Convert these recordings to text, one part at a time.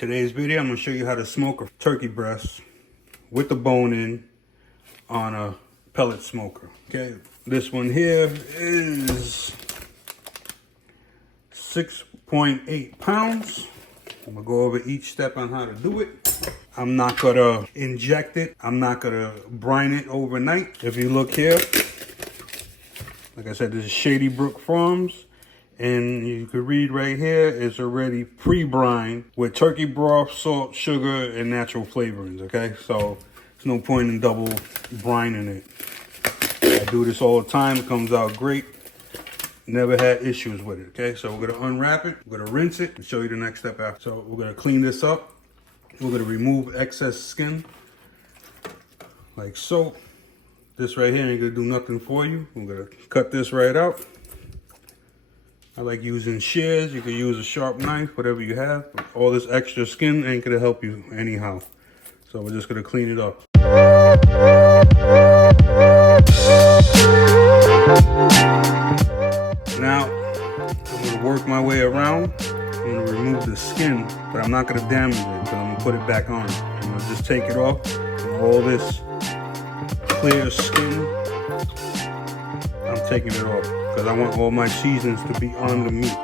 Today's video, I'm gonna show you how to smoke a turkey breast with the bone in on a pellet smoker. Okay, this one here is 6.8 pounds. I'm gonna go over each step on how to do it. I'm not gonna inject it. I'm not gonna brine it overnight. If you look here, like I said, this is Shady Brook Farms. And you can read right here, it's already pre-brined with turkey broth, salt, sugar, and natural flavorings, okay? So there's no point in double brining it. I do this all the time, it comes out great. Never had issues with it, okay? So we're gonna unwrap it, we're gonna rinse it, and show you the next step after. So we're gonna clean this up. We're gonna remove excess skin, like so. This right here ain't gonna do nothing for you. We're gonna cut this right out. I like using shears. You can use a sharp knife, whatever you have. But all this extra skin ain't gonna help you anyhow. So we're just gonna clean it up. Now, I'm gonna work my way around. I'm gonna remove the skin, but I'm not gonna damage it, but I'm gonna put it back on. I'm gonna just take it off, and all this clear skin, I'm taking it off, because I want all my seasons to be on the meat.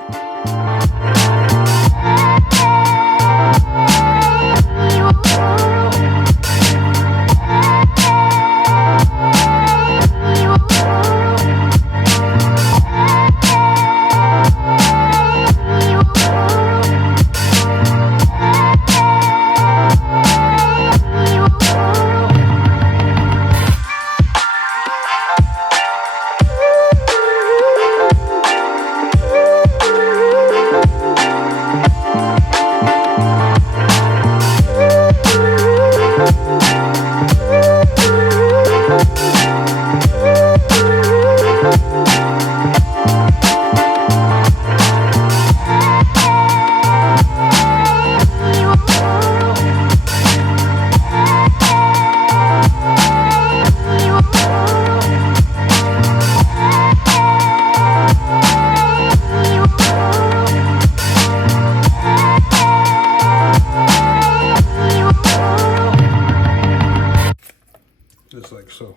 Just like so.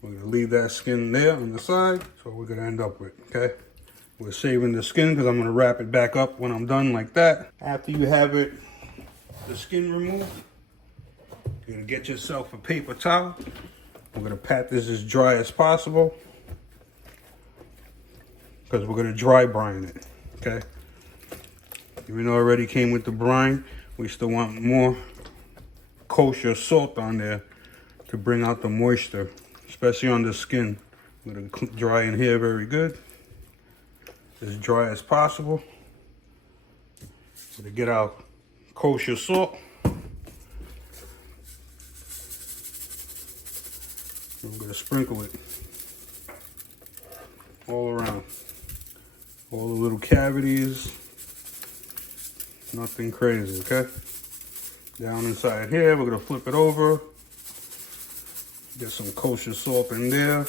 We're gonna leave that skin there on the side. So we're gonna end up with, okay? We're saving the skin because I'm gonna wrap it back up when I'm done like that. After you have it, the skin removed, you're gonna get yourself a paper towel. We're gonna pat this as dry as possible because we're gonna dry brine it, okay? Even though it already came with the brine, we still want more kosher salt on there to bring out the moisture, especially on the skin. I'm gonna dry in here very good, as dry as possible. To get our kosher salt. I'm gonna sprinkle it all around, all the little cavities. Nothing crazy, okay? Down inside here, we're gonna flip it over. Get some kosher salt in there.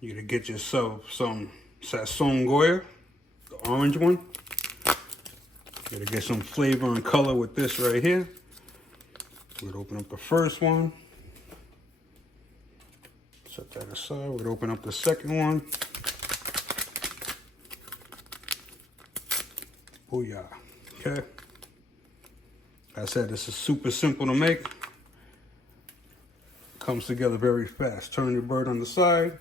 You're gonna get yourself some Sazón Goya, the orange one. You're gonna get some flavor and color with this right here. We're gonna open up the first one. Set that aside. We're gonna open up the second one. Booyah. Okay. Like I said, this is super simple to make. Comes together very fast. Turn your bird on the side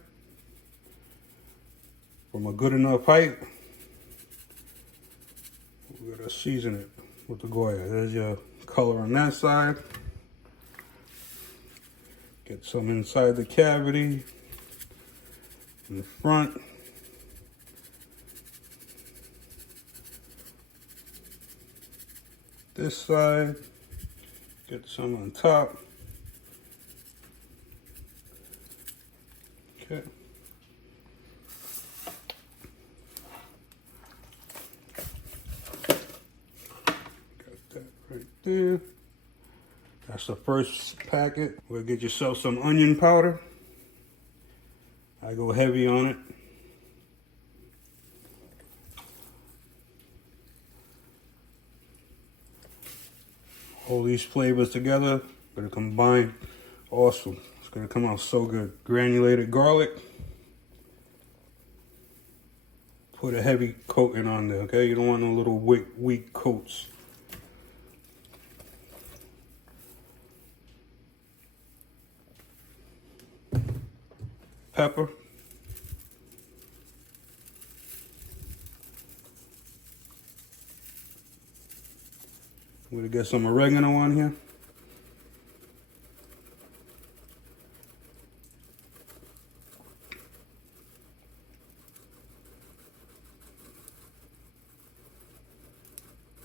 from a good enough height. We're gonna season it with the Goya. There's your color on that side. Get some inside the cavity, in the front. This side, get some on top. Okay. Got that right there. That's the first packet. We'll get yourself some onion powder. I go heavy on it. All these flavors together, gonna combine awesome. It's gonna come out so good. Granulated garlic. Put a heavy coating on there, okay? You don't want no little weak coats. Pepper. I'm gonna get some oregano on here.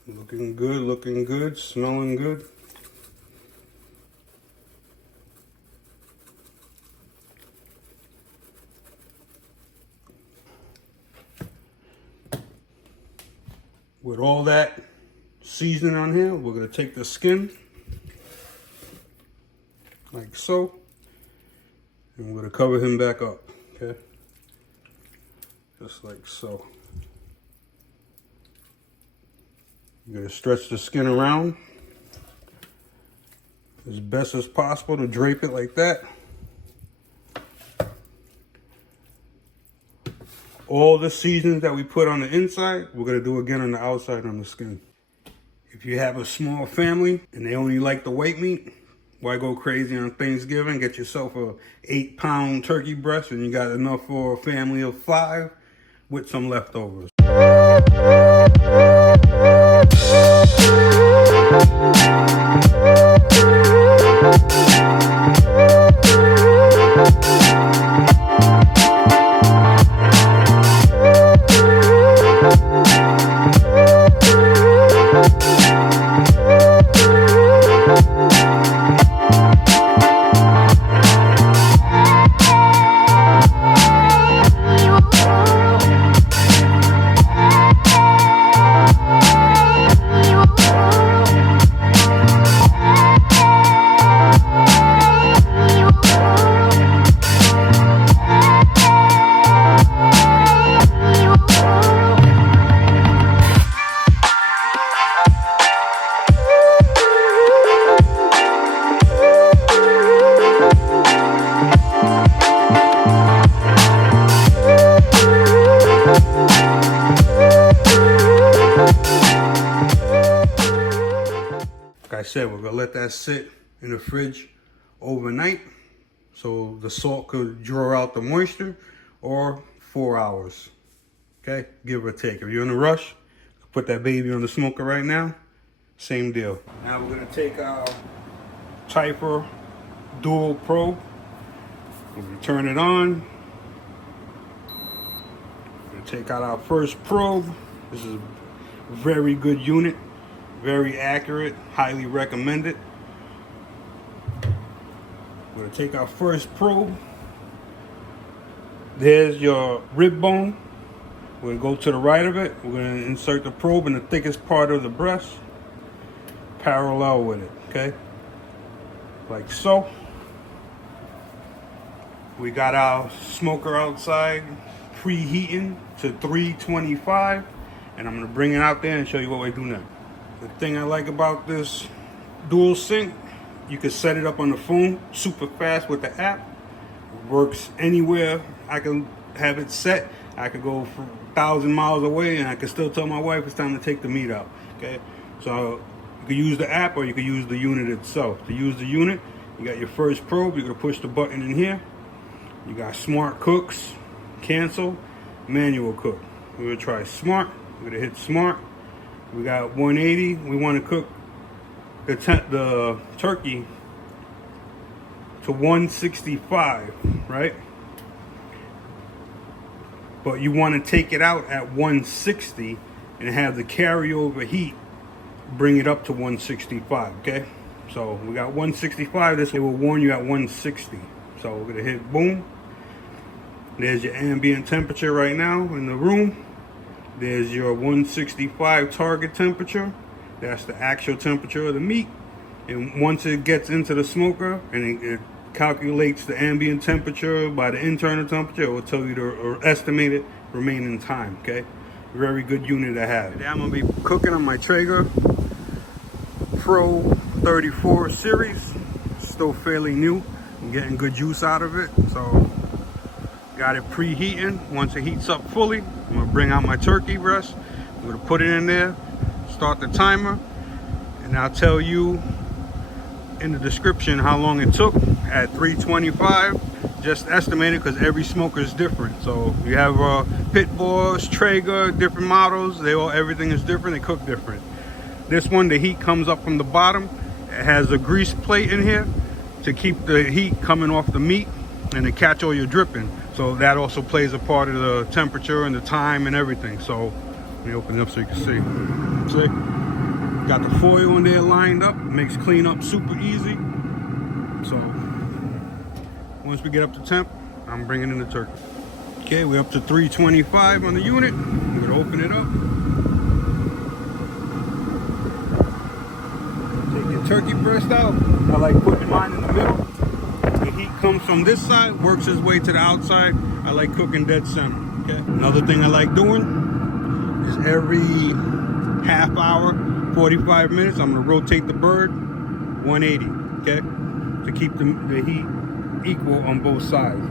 Looking good, smelling good. With all that seasoning on here, we're gonna take the skin, like so, and we're gonna cover him back up, okay? Just like so. You're gonna stretch the skin around as best as possible to drape it like that. All the seasonings that we put on the inside, we're gonna do again on the outside on the skin. If you have a small family and they only like the white meat, why go crazy on Thanksgiving? Get yourself a 8-pound turkey breast and you got enough for a family of 5 with some leftovers. I said, we're gonna let that sit in the fridge overnight so the salt could draw out the moisture, or 4 hours, okay, give or take. If you're in a rush, put that baby on the smoker right now, same deal. Now we're gonna take our Typer dual probe, we're gonna turn it on, we're gonna take out our first probe. This is a very good unit. Very accurate, highly recommended. We're gonna take our first probe. There's your rib bone. We're gonna go to the right of it. We're gonna insert the probe in the thickest part of the breast, parallel with it, okay? Like so. We got our smoker outside preheating to 325, and I'm gonna bring it out there and show you what we do next. The thing I like about this dual sync, you can set it up on the phone super fast with the app. It works anywhere I can have it set. I could go for 1,000 miles away and I can still tell my wife it's time to take the meat out, okay? So you can use the app or you can use the unit itself. To use the unit, you got your first probe, you're gonna push the button in here. You got smart cooks, cancel, manual cook. We're gonna try smart, we're gonna hit smart. We got 180. We want to cook the turkey to 165, right? But you want to take it out at 160 and have the carryover heat bring it up to 165, okay? So we got 165. This will warn you at 160. So we're gonna hit boom. There's your ambient temperature right now in the room. There's your 165 target temperature. That's the actual temperature of the meat. And once it gets into the smoker and it calculates the ambient temperature by the internal temperature, it will tell you the estimated remaining time, okay? Very good unit to have. Today I'm gonna be cooking on my Traeger Pro 34 series. Still fairly new. I'm getting good juice out of it. So got it preheating. Once it heats up fully, I'm gonna bring out my turkey breast. I'm gonna put it in there, start the timer, and I'll tell you in the description how long it took at 325. Just estimated because every smoker is different. So you have Pit Boss, Traeger, different models. Everything is different. They cook different. This one, the heat comes up from the bottom. It has a grease plate in here to keep the heat coming off the meat and to catch all your dripping. So that also plays a part of the temperature and the time and everything. So let me open it up so you can see. See? Got the foil in there lined up. Makes cleanup super easy. So once we get up to temp, I'm bringing in the turkey. Okay, we're up to 325 on the unit. I'm gonna open it up. Take your turkey breast out. I like putting mine in the middle. The heat comes from this side, works its way to the outside. I like cooking dead center, okay? Another thing I like doing is every half hour, 45 minutes, I'm gonna rotate the bird 180, okay? To keep the heat equal on both sides.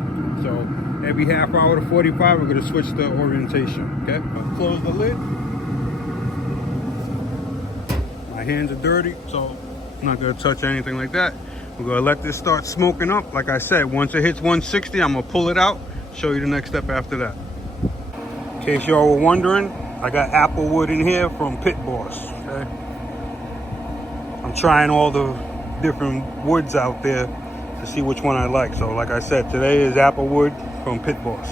So every half hour to 45, we're gonna switch the orientation, okay? I'll close the lid. My hands are dirty, so I'm not gonna touch anything like that. We're gonna let this start smoking up. Like I said, once it hits 160, I'm gonna pull it out, show you the next step after that. In case y'all were wondering, I got applewood in here from Pit Boss, okay? I'm trying all the different woods out there to see which one I like. So like I said, today is applewood from Pit Boss.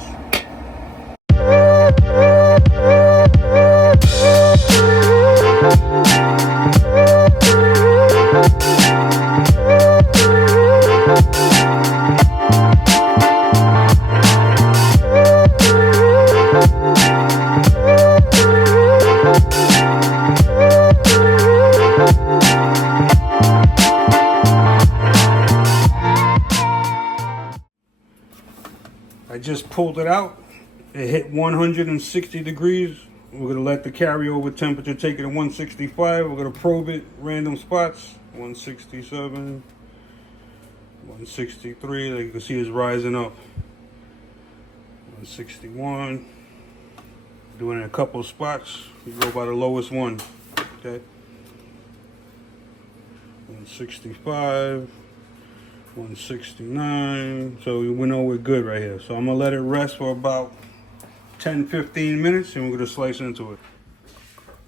I just pulled it out. It hit 160 degrees. We're gonna let the carryover temperature take it to 165. We're gonna probe it, random spots. 167, 163. Like you can see, it's rising up. 161. Doing it in a couple of spots. You go by the lowest one. Okay. 165. 169. So we know we're good right here. So I'm gonna let it rest for about 10-15 minutes and we're gonna slice into it.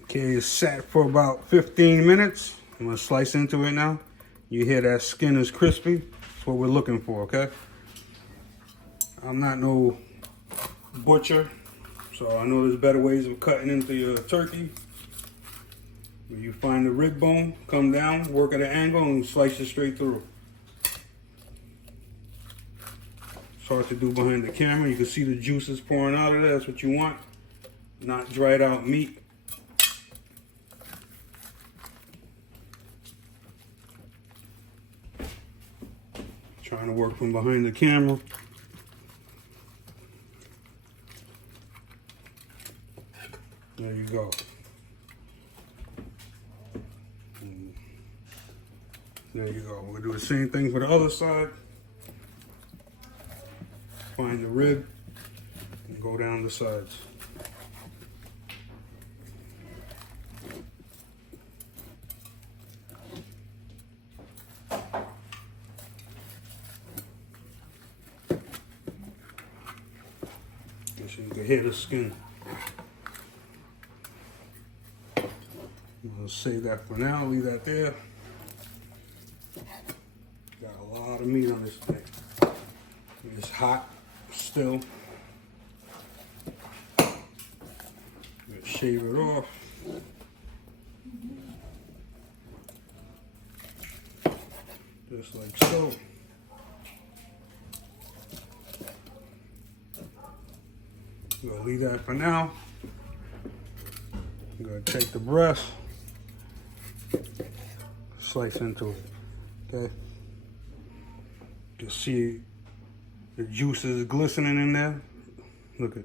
Okay, it's sat for about 15 minutes. I'm gonna slice into it now. You hear that skin is crispy. That's what we're looking for, okay? I'm not no butcher, so I know there's better ways of cutting into your turkey. When you find the rib bone, come down, work at an angle and slice it straight through. Hard to do behind the camera. You can see the juices pouring out of there. That's what you want, not dried out meat. Trying to work from behind the camera. There you go. There you go. We're gonna do the same thing for the other side. Find the rib and go down the sides. Guess you can hear the skin. I'll save that for now, leave that there. Got a lot of meat on this thing. It's hot still. Shave it off. Just like so. I'm gonna leave that for now. I'm gonna take the breast, slice into it, okay? You can see the juices glistening in there. Look at,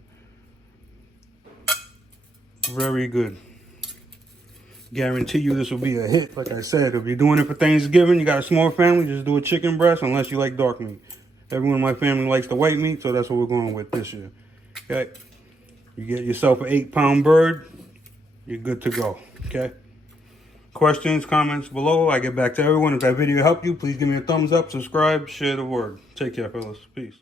very good. Guarantee you this will be a hit. Like I said, if you're doing it for Thanksgiving, you got a small family, just do a chicken breast unless you like dark meat. Everyone in my family likes the white meat, so that's what we're going with this year. Okay? You get yourself an 8-pound bird, you're good to go. Okay? Questions, comments below. I get back to everyone. If that video helped you, please give me a thumbs up, subscribe, share the word. Take care, fellas. Peace.